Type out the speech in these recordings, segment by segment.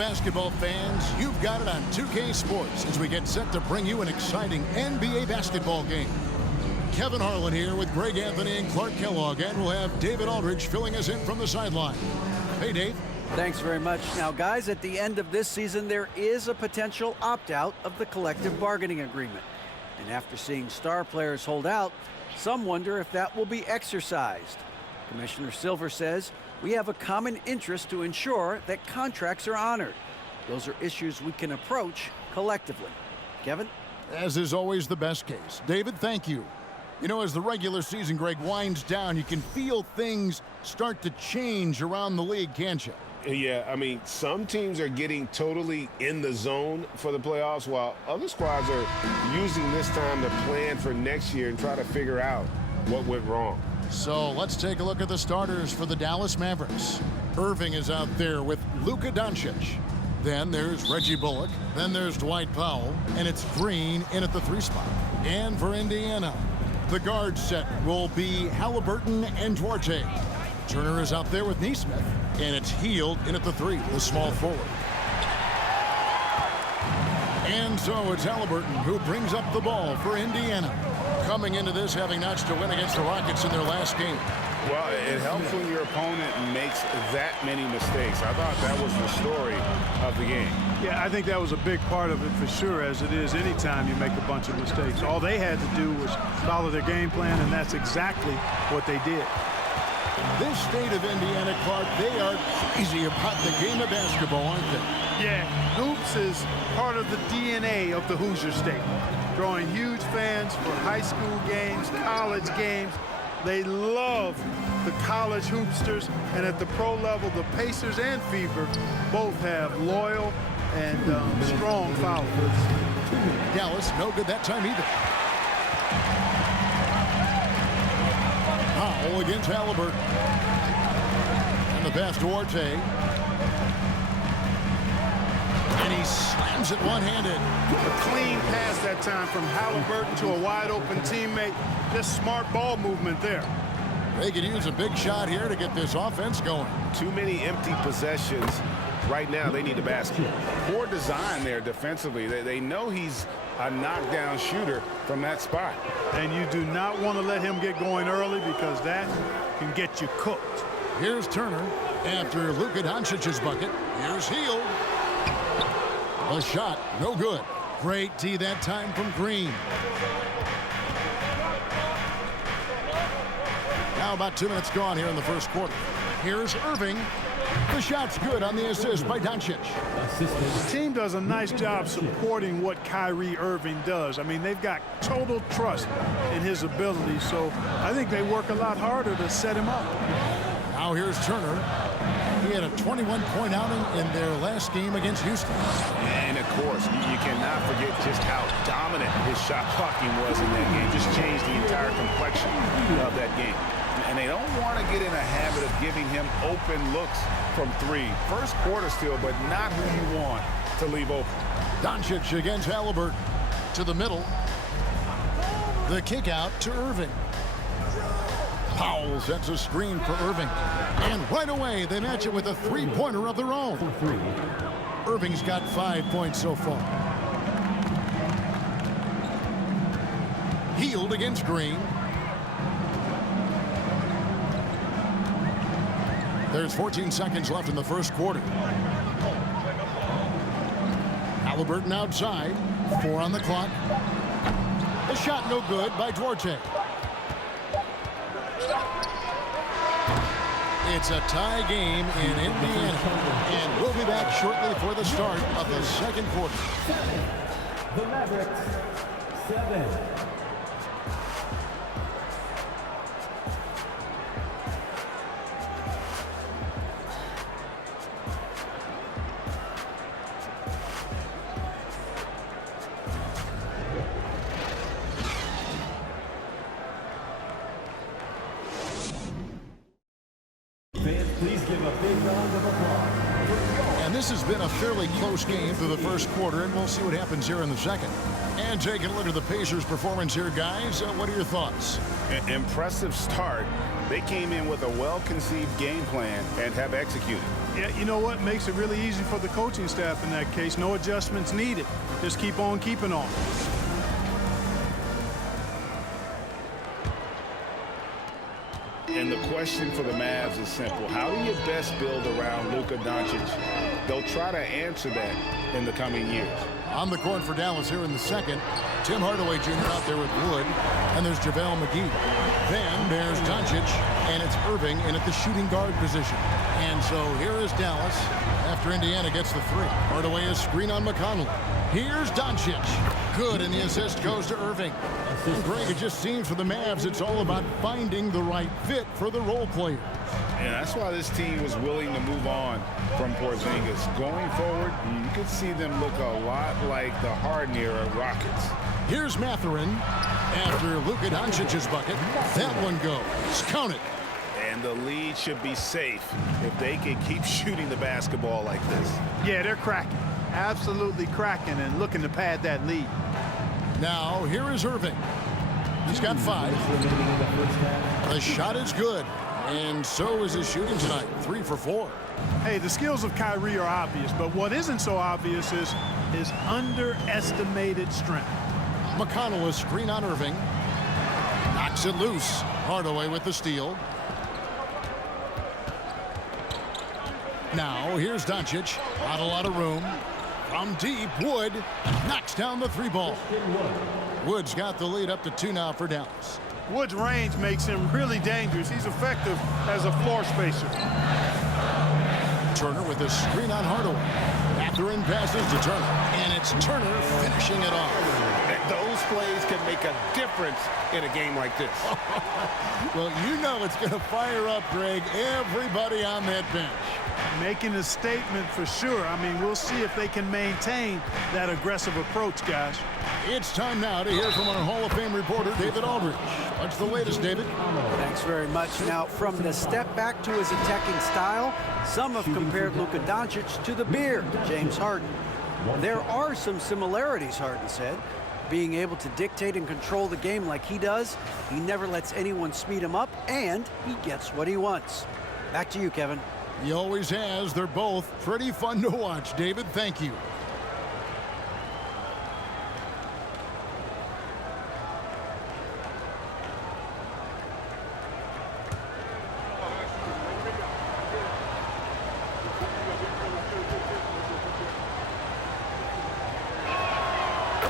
basketball fans, you've got it on 2K Sports as we get set to bring you an exciting NBA basketball game. Kevin Harlan here with Greg Anthony and Clark Kellogg, and we'll have David Aldridge filling us in from the sideline. Hey, Dave. Thanks very much. Now, guys, at the end of this season, there is a potential opt-out of the collective bargaining agreement. And after seeing star players hold out, some wonder if that will be exercised. Commissioner Silver says we have a common interest to ensure that contracts are honored. Those are issues we can approach collectively. Kevin? As is always the best case. David, thank you. You know, as the regular season, Greg, winds down, you can feel things start to change around the league, can't you? Yeah, I mean, some teams are getting totally in the zone for the playoffs, while other squads are using this time to plan for next year and try to figure out what went wrong. So let's take a look at the starters for the Dallas Mavericks. Irving is out there with Luka Doncic. Then there's Reggie Bullock. Then there's Dwight Powell. And it's Green in at the 3 spot. And for Indiana, the guard set will be Halliburton and Duarte. Turner is out there with Nesmith. And it's Hield in at the 3, the small forward. And so it's Halliburton who brings up the ball for Indiana. Coming into this having notched a win against the Rockets in their last game. Well, it helps when your opponent makes that many mistakes. I thought that was the story of the game. Yeah, I think that was a big part of it for sure, as it is anytime you make a bunch of mistakes. All they had to do was follow their game plan, and that's exactly what they did. This state of Indiana, Clark, they are crazy about the game of basketball, aren't they? Yeah, hoops is part of the DNA of the Hoosier State. Drawing huge fans for high school games, college games. They love the college hoopsters, and at the pro level, the Pacers and Fever both have loyal and strong followers. Dallas, no good that time either. Powell against Halliburton. And the pass to Duarte. And he slams it one-handed. A clean pass that time from Halliburton to a wide-open teammate. Just smart ball movement there. They could use a big shot here to get this offense going. Too many empty possessions. Right now, they need a basket. Poor design there defensively. They know he's a knockdown shooter from that spot. And you do not want to let him get going early, because that can get you cooked. Here's Turner after Luka Doncic's bucket. Here's Hield. A shot, no good. Great D that time from Green. Now about 2 minutes gone here in the first quarter. Here's Irving. The shot's good on the assist by Doncic. The team does a nice job supporting what Kyrie Irving does. I mean, they've got total trust in his ability, so I think they work a lot harder to set him up. Now here's Turner. He had a 21-point outing in their last game against Houston. And, of course, you cannot forget just how dominant his shot blocking was in that game. Just changed the entire complexion of that game. And they don't want to get in a habit of giving him open looks from 3. First quarter still, but not who you want to leave open. Doncic against Halliburton. To the middle. The kick out to Irving. Powell sets a screen for Irving. And right away, they match it with a 3-pointer of their own. Irving's got 5 points so far. Hield against Green. There's 14 seconds left in the first quarter. Halliburton outside. 4 on the clock. The shot no good by Duarte. It's a tie game in Indiana. And we'll be back shortly for the start of the second quarter. The Mavericks, 7. Please give a big round of applause. And this has been a fairly close game through the first quarter, and we'll see what happens here in the second. And taking a look at the Pacers' performance here, guys, what are your thoughts? Impressive start. They came in with a well-conceived game plan and have executed. Yeah, you know what makes it really easy for the coaching staff in that case? No adjustments needed. Just keep on keeping on. And the question for the Mavs is simple. How do you best build around Luka Doncic? They'll try to answer that in the coming years. On the court for Dallas here in the second, Tim Hardaway Jr. out there with Wood, and there's JaVale McGee. Then there's Doncic, and it's Irving in at the shooting guard position. And so here is Dallas after Indiana gets the three. Hardaway is screen on McConnell. Here's Doncic. Good, and the assist goes to Irving. And Greg, it just seems for the Mavs it's all about finding the right fit for the role players. And that's why this team was willing to move on from Porzingis. Going forward, you could see them look a lot like the Harden-era Rockets. Here's Mathurin after Luka Doncic's bucket. That one goes. Count it. And the lead should be safe if they can keep shooting the basketball like this. Yeah, they're cracking. Absolutely cracking and looking to pad that lead. Now, here is Irving. He's got 5. The shot is good. And so is his shooting tonight. 3 for 4. Hey, the skills of Kyrie are obvious, but what isn't so obvious is his underestimated strength. McConnell is screen on Irving. Knocks it loose. Hardaway with the steal. Now, here's Doncic. Not a lot of room. From deep, Wood knocks down the 3 ball. Wood's got the lead up to 2 now for Dallas. Wood's range makes him really dangerous. He's effective as a floor spacer. Turner with a screen on Hardaway. Mathurin passes to Turner. And it's Turner finishing it off. Those plays can make a difference in a game like this. Well, you know it's going to fire up, Greg, everybody on that bench. Making a statement for sure. I mean, we'll see if they can maintain that aggressive approach, guys. It's time now to hear from our Hall of Fame reporter, David Aldridge. What's the latest, David? Thanks very much. Now, from the step back to his attacking style, some have compared Luka Doncic to the Beard, James Harden. There are some similarities, Harden said. Being able to dictate and control the game like he does, he never lets anyone speed him up, and he gets what he wants. Back to you, Kevin. He always has. They're both pretty fun to watch. David, thank you.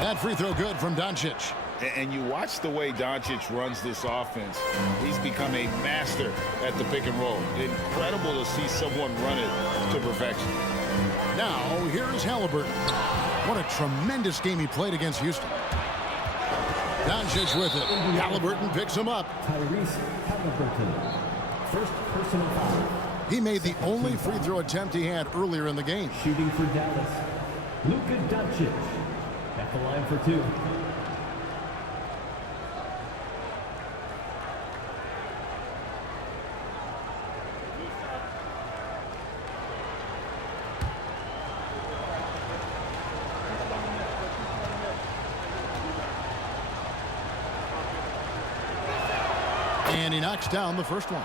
That free throw good from Doncic. And you watch the way Doncic runs this offense. He's become a master at the pick and roll. Incredible to see someone run it to perfection. Now, here's Halliburton. What a tremendous game he played against Houston. Doncic with it. Halliburton picks him up. Tyrese Halliburton. First personal foul. He made the only free throw attempt he had earlier in the game. Shooting for Dallas. Luka Doncic. At the line for 2. And he knocks down the first one.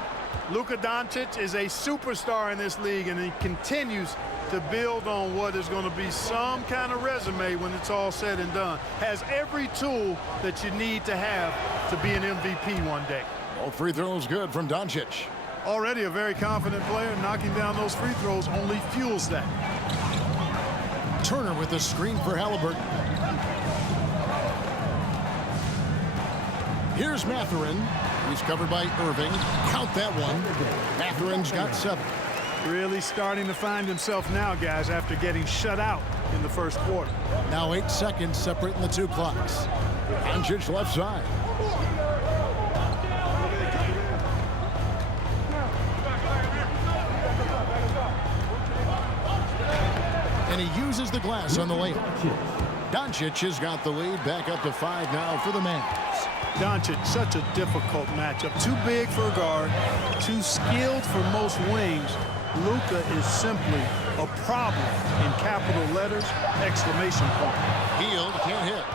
Luka Doncic is a superstar in this league, and he continues to build on what is going to be some kind of resume when it's all said and done. Has every tool that you need to have to be an MVP one day. All free throws good from Doncic. Already a very confident player. Knocking down those free throws only fuels that. Turner with the screen for Halliburton. Here's Mathurin. He's covered by Irving. Count that one. Mathurin's got 7. Really starting to find himself now, guys, after getting shut out in the first quarter. Now 8 seconds separating the 2 clocks. Doncic left side. And he uses the glass on the layup. Doncic has got the lead back up to 5 now for the Mavs. Doncic, such a difficult matchup. Too big for a guard, too skilled for most wings. Luka is simply a problem in capital letters, exclamation point. Hield can't hit.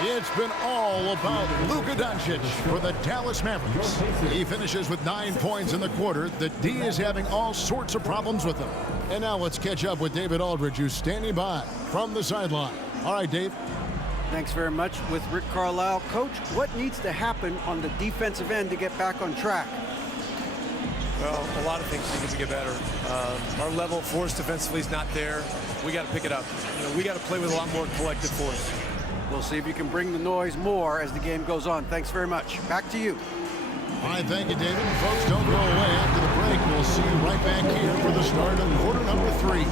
It's been all about Luka Doncic for the Dallas Mavericks. He finishes with 9 points in the quarter. The D is having all sorts of problems with him. And now let's catch up with David Aldridge, who's standing by from the sideline. All right, Dave. Thanks very much. With Rick Carlisle. Coach, what needs to happen on the defensive end to get back on track? Well, a lot of things need to get better. Our level of force defensively is not there. We got to pick it up. We got to play with a lot more collective force. We'll see if you can bring the noise more as the game goes on. Thanks very much. Back to you. All right, thank you, David. Folks, don't go away. After the break, we'll see you right back here for the start of quarter number 3.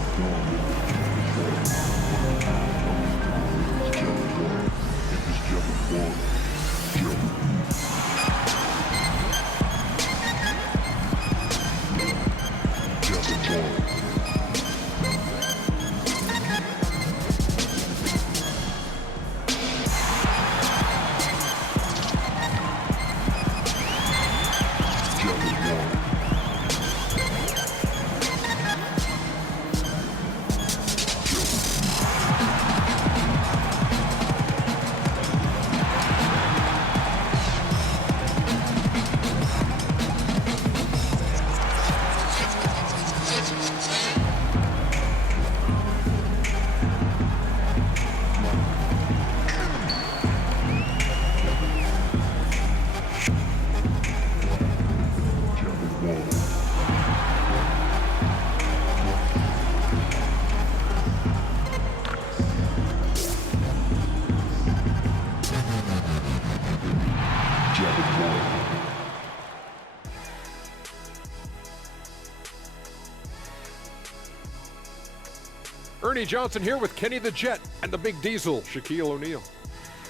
Ernie Johnson here with Kenny the Jet and the Big Diesel, Shaquille O'Neal.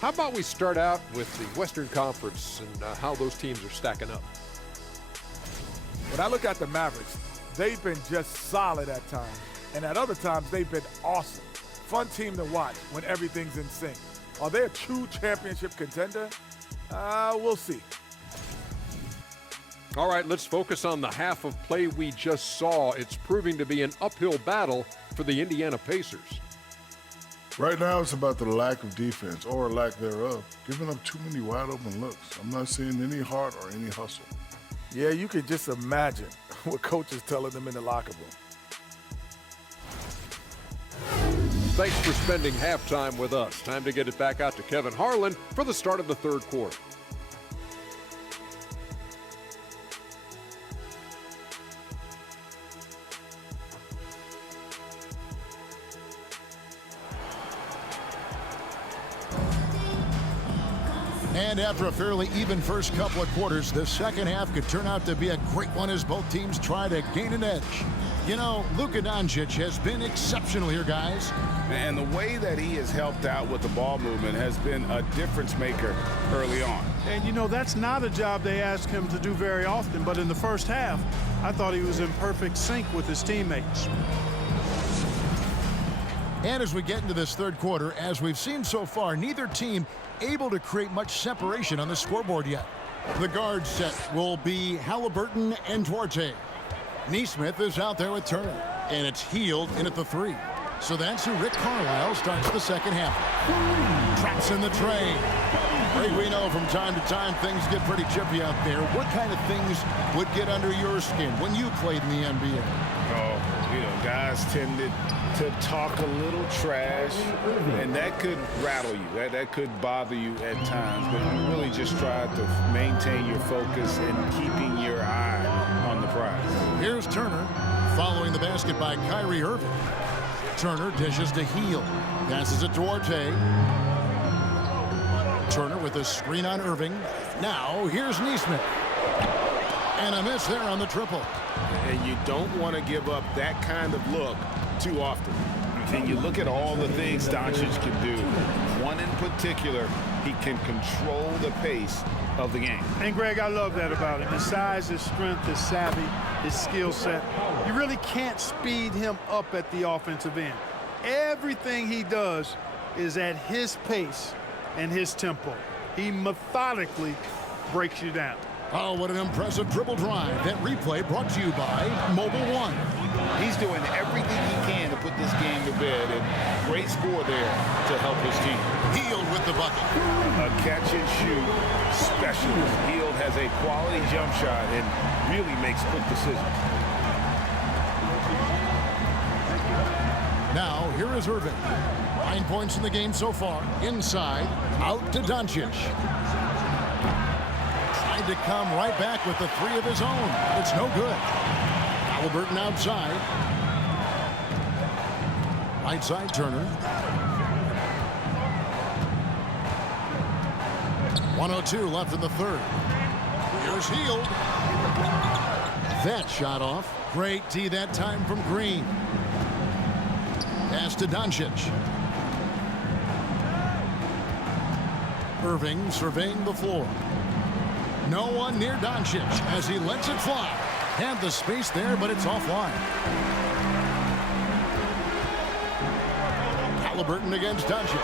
How about we start out with the Western Conference and how those teams are stacking up? When I look at the Mavericks, they've been just solid at times, and at other times they've been awesome. Fun team to watch when everything's in sync. Are they a true championship contender? We'll see. All right, let's focus on the half of play we just saw. It's proving to be an uphill battle for the Indiana Pacers. Right now, it's about the lack of defense, or lack thereof. Giving up too many wide open looks. I'm not seeing any heart or any hustle. Yeah, you could just imagine what coach is telling them in the locker room. Thanks for spending halftime with us. Time to get it back out to Kevin Harlan for the start of the third quarter. And after a fairly even first couple of quarters, the second half could turn out to be a great one as both teams try to gain an edge. You know, Luka Doncic has been exceptional here, guys. And the way that he has helped out with the ball movement has been a difference maker early on. And, you know, that's not a job they ask him to do very often, but in the first half, I thought he was in perfect sync with his teammates. And as we get into this third quarter, as we've seen so far, neither team able to create much separation on the scoreboard yet. The guard set will be Halliburton and Duarte. Nesmith is out there with Turner, and it's Hield in at the 3. So that's who Rick Carlisle starts the second half. Traps in the trade. Ray, we know from time to time things get pretty chippy out there. What kind of things would get under your skin when you played in the NBA? Oh, you know, guys tended to talk a little trash, and that could rattle you. That could bother you at times, but you really just try to maintain your focus and keeping your eye on the prize. Here's Turner following the basket by Kyrie Irving. Turner dishes to Hield. Passes it to Duarte. Turner with a screen on Irving. Now here's Nesmith. And a miss there on the triple. And you don't want to give up that kind of look too often. And you look at all the things Doncic can do. One in particular, he can control the pace of the game. And, Greg, I love that about him. His size, his strength, his savvy, his skill set. You really can't speed him up at the offensive end. Everything he does is at his pace and his tempo. He methodically breaks you down. Oh, what an impressive dribble drive. That replay brought to you by Mobile One. He's doing everything he can to put this game to bed, and great great score there to help his team. Hield with the bucket. A catch-and-shoot specialist. Hield has a quality jump shot and really makes quick decisions. Now, here is Irving. 9 points in the game so far. Inside, out to Doncic. Tried to come right back with the three of his own. It's no good. Halliburton outside. Right side, Turner. 1:02 left in the third. Here's Hield. That shot off. Great D that time from Green. Pass to Doncic. Irving surveying the floor. No one near Doncic as he lets it fly. Had the space there, but it's offline. Halliburton against Doncic.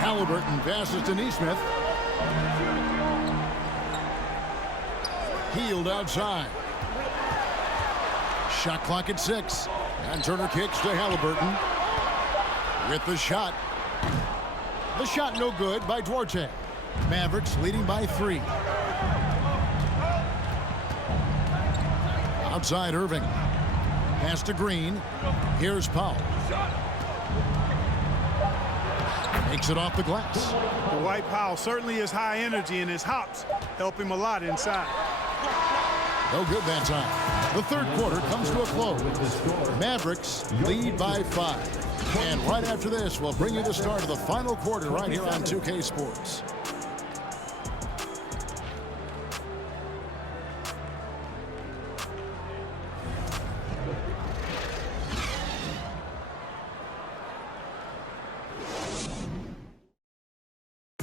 Halliburton passes to Nesmith. Hield outside. Shot clock at 6. And Turner kicks to Halliburton. With the shot. The shot no good by Duarte. Mavericks leading by 3. Outside Irving. Pass to Green. Here's Powell. Makes it off the glass. Dwight Powell certainly is high energy, and his hops help him a lot inside. No good that time. The third quarter comes to a close. Mavericks lead by 5. And right after this, we'll bring you the start of the final quarter right here on 2K Sports.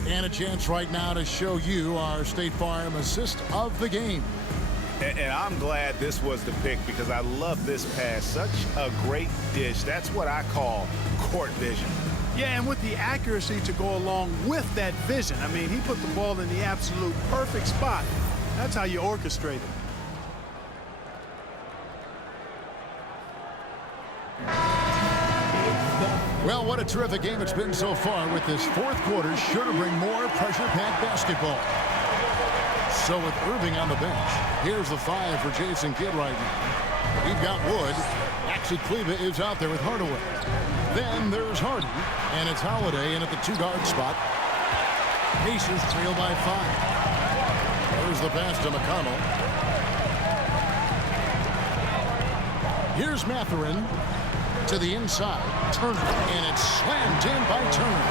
And a chance right now to show you our State Farm assist of the game. And I'm glad this was the pick because I love this pass. Such a great dish. That's what I call court vision. Yeah, and with the accuracy to go along with that vision. I mean, he put the ball in the absolute perfect spot. That's how you orchestrate it. Well, what a terrific game it's been so far, with this fourth quarter sure to bring more pressure-packed basketball. So with Irving on the bench, here's the 5 for Jason Kidd right now. We've got Wood. Maxi Kleba is out there with Hardaway. Then there's Hardy, and it's Holiday in at the 2-guard spot. Pacers trail by 5. There's the pass to McConnell. Here's Mathurin to the inside. Turner, and it's slammed in by Turner.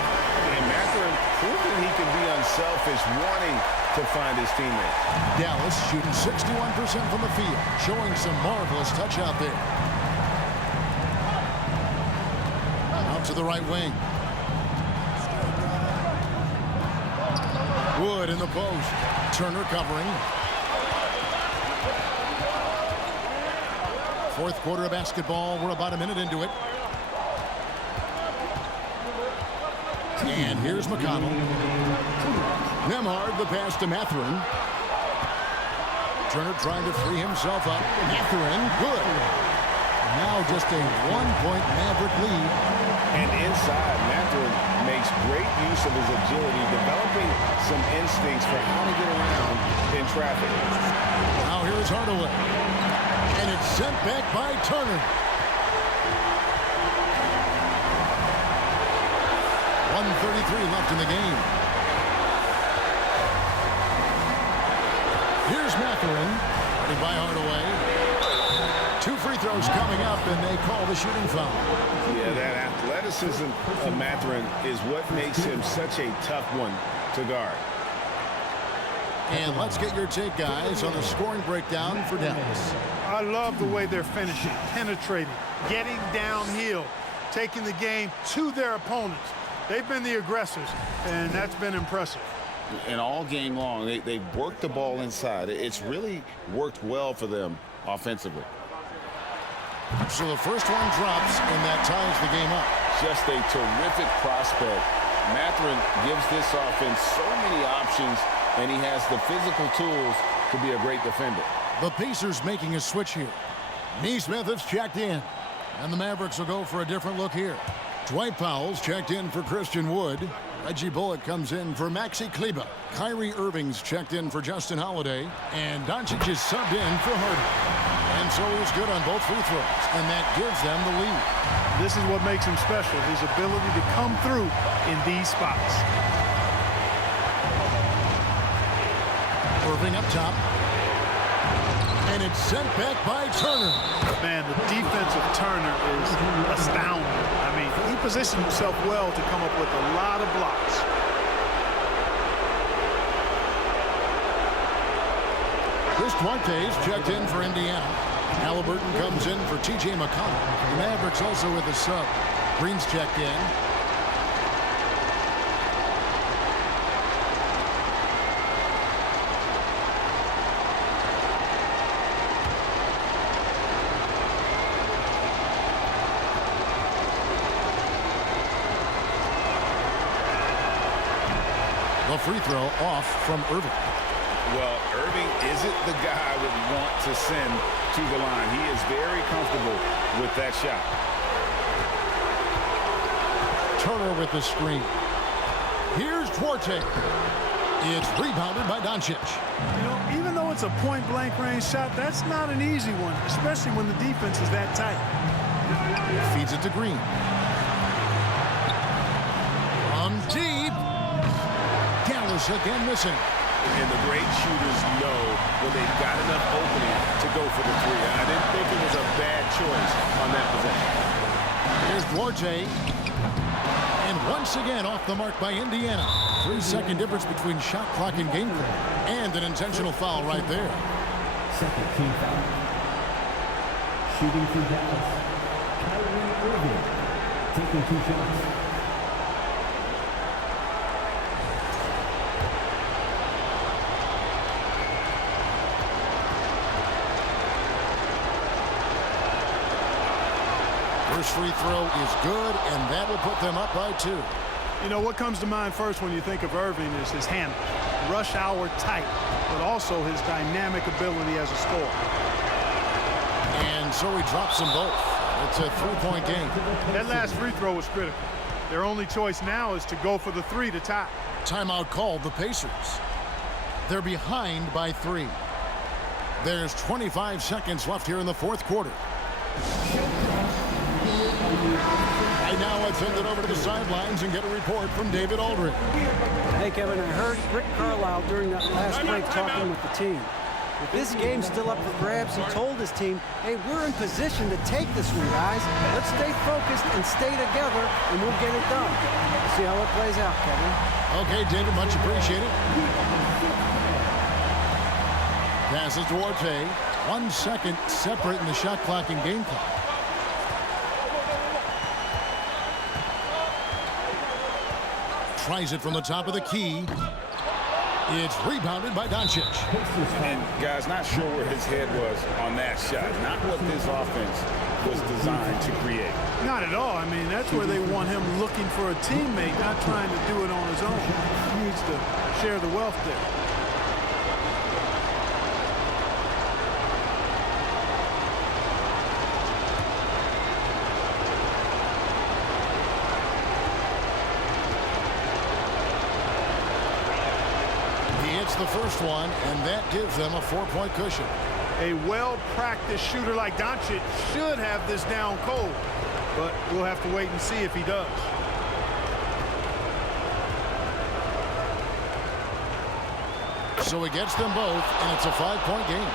And Mathurin proving he can be unselfish, wanting to find his teammates. Dallas shooting 61% from the field, showing some marvelous touch out there. Out to the right wing. Wood in the post. Turner covering. Fourth quarter of basketball. We're about a minute into it. And here's McConnell. Nembhard, the pass to Mathurin. Turner trying to free himself up. Mathurin, good. Now just a 1-point Maverick lead. And inside, Mathurin makes great use of his agility, developing some instincts for how to get around in traffic. Now here's Hardaway. And it's sent back by Turner. 1:33 left in the game. Here's Mathurin. Guarded by Hardaway. 2 free throws coming up, and they call the shooting foul. Yeah, that athleticism of Mathurin is what makes him such a tough one to guard. And let's get your take, guys, on the scoring breakdown for Dallas. I love the way they're finishing, penetrating, getting downhill, taking the game to their opponents. They've been the aggressors, and that's been impressive. And all game long, they've worked the ball inside. It's really worked well for them offensively. So the first one drops, and that ties the game up. Just a terrific prospect. Mathurin gives this offense so many options, and he has the physical tools to be a great defender. The Pacers making a switch here. Nesmith is checked in, and the Mavericks will go for a different look here. Dwight Powell's checked in for Christian Wood. Reggie Bullock comes in for Maxi Kleber. Kyrie Irving's checked in for Justin Holiday. And Doncic is subbed in for Harden. And so he's good on both free throws. And that gives them the lead. This is what makes him special, his ability to come through in these spots. Irving up top. And it's sent back by Turner. Man, the defense of Turner is astounding. I mean, he positioned himself well to come up with a lot of blocks. Chris Duarte's checked in for Indiana. Halliburton comes in for T.J. McConnell. The Mavericks also with a sub. Green's checked in. The free throw off from Irving. Well, Irving isn't the guy I would want to send to the line. He is very comfortable with that shot. Turner with the screen. Here's Duarte. It's rebounded by Doncic. You know, even though it's a point-blank range shot, that's not an easy one, especially when the defense is that tight. Feeds it to Green. From deep. Dallas again missing. And the great shooters know when they've got enough opening to go for the three. And I didn't think it was a bad choice on that possession. Here's Duarte. And once again off the mark by Indiana. 3-second difference between shot clock and game clock. And an intentional foul right there. Second team foul. Shooting for Dallas. Kyrie Irving. Taking 2 shots. First free throw is good, and that will put them up by 2. You know, what comes to mind first when you think of Irving is his handle. Rush hour tight, but also his dynamic ability as a scorer. And so he drops them both. It's a 3-point game. That last free throw was critical. Their only choice now is to go for the 3 to tie. Timeout called the Pacers. They're behind by 3. There's 25 seconds left here in the fourth quarter. Right now, let's send it over to the sidelines and get a report from David Aldridge. Hey, Kevin, I heard Rick Carlisle during that last break talking with the team. With this game still up for grabs, he told his team, hey, we're in position to take this one, guys. Let's stay focused and stay together, and we'll get it done. We'll see how it plays out, Kevin. Okay, David, much appreciated. Passes to Duarte. 1 second separate in the shot clock and game clock. Tries it from the top of the key. It's rebounded by Doncic. And guys, not sure where his head was on that shot. Not what this offense was designed to create. Not at all. I mean, that's where they want him looking for a teammate, not trying to do it on his own. He needs to share the wealth there. The first one, and that gives them a 4-point cushion. A well-practiced shooter like Doncic should have this down cold, but we'll have to wait and see if he does. So he gets them both, and it's a 5-point game.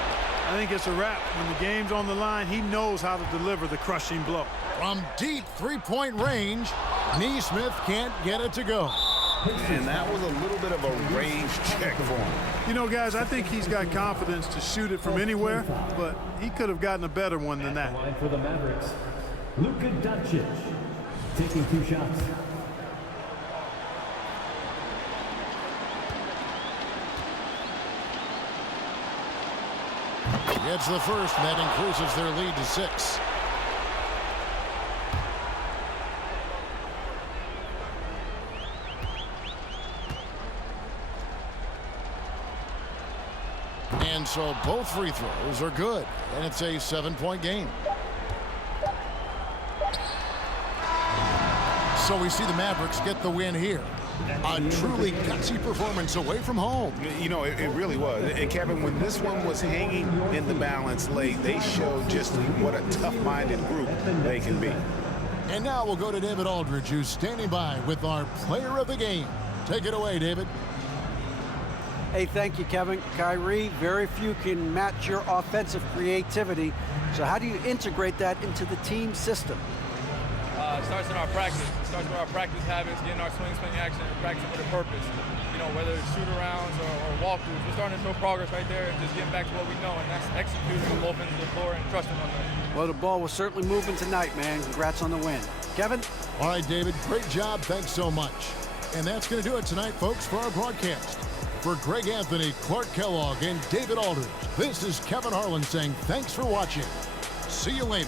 I think it's a wrap. When the game's on the line, he knows how to deliver the crushing blow. From deep 3-point range, Neesmith can't get it to go. And that was a little bit of a range check for him. You know, guys, I think he's got confidence to shoot it from anywhere, but he could have gotten a better one than that. Line for the Mavericks, Luka Doncic, taking 2 shots. Gets the first, and that increases their lead to 6. And so both free throws are good, and it's a 7-point game. So we see the Mavericks get the win here. A truly gutsy performance away from home. You know, it really was. And Kevin, when this one was hanging in the balance late, they showed just what a tough-minded group they can be. And now we'll go to David Aldridge, who's standing by with our player of the game. Take it away, David. Hey, thank you, Kevin. Kyrie, very few can match your offensive creativity. So how do you integrate that into the team system? It starts in our practice. It starts with our practice habits, getting our swing action, and practicing with a purpose. You know, whether it's shoot-arounds or walkthroughs, we're starting to show progress right there and just getting back to what we know, and that's executing on both ends of the floor and trusting on them. Well, the ball was certainly moving tonight, man. Congrats on the win. Kevin? All right, David, great job. Thanks so much. And that's going to do it tonight, folks, for our broadcast. For Greg Anthony, Clark Kellogg, and David Aldridge, this is Kevin Harlan saying thanks for watching. See you later.